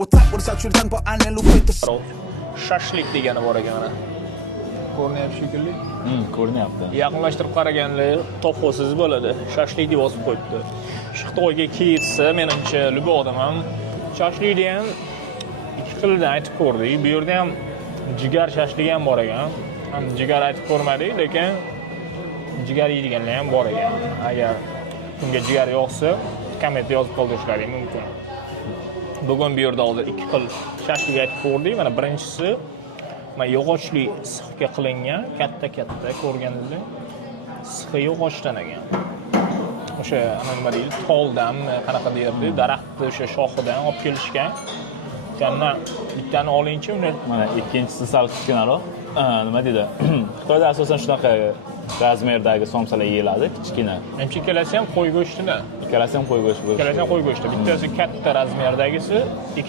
Вот так вот сачур танпо анне лупойто. Shashlik degani bor ekan mana. Ko'rinyapti shekilli. Ko'rinyapti. Yaqinlashtirib qaraganlar topxosiz bo'ladi. Shashlik deb yozib qo'yibdi. Xitoyga ketsa, menimcha Lubodam ham shashlikni ham ikki xildan aytib ko'rdik. Bu yerda ham jigar shashligi ham bor ekan. Ham jigar aytib ko'rmadik, lekin jigar yeydiganlar ham bor ekan. Agar unga jigar yoqsa, kommentda yozib qoldirishlaring mumkin. Bugun bu yerda hozir ikki xil shashlik aytib ko'rdik. Mana birinchisi mana yog'ochli sixga qilingan, katta ko'rganingizda sixi yog'ochdan ekan. O'sha nima deydi, toldan, qanaqa deydi, daraxtni o'sha shoxidan olib kelishgan. O'shandan bittani olingchi, uni Mana ikkinchisi sal kichkinaroq. Nima deydi? Xitoyda asosan shunaqa razmerdagi somsalar yeyiladi, kichkina. Menimcha ikkalasi ham qo'y go'shtidan. Ikkalasi ham qo'y go'shti bo'lishi. Ikkalasi ham qo'y go'shti. Bittasi katta razmerdagisi, ikkinchisi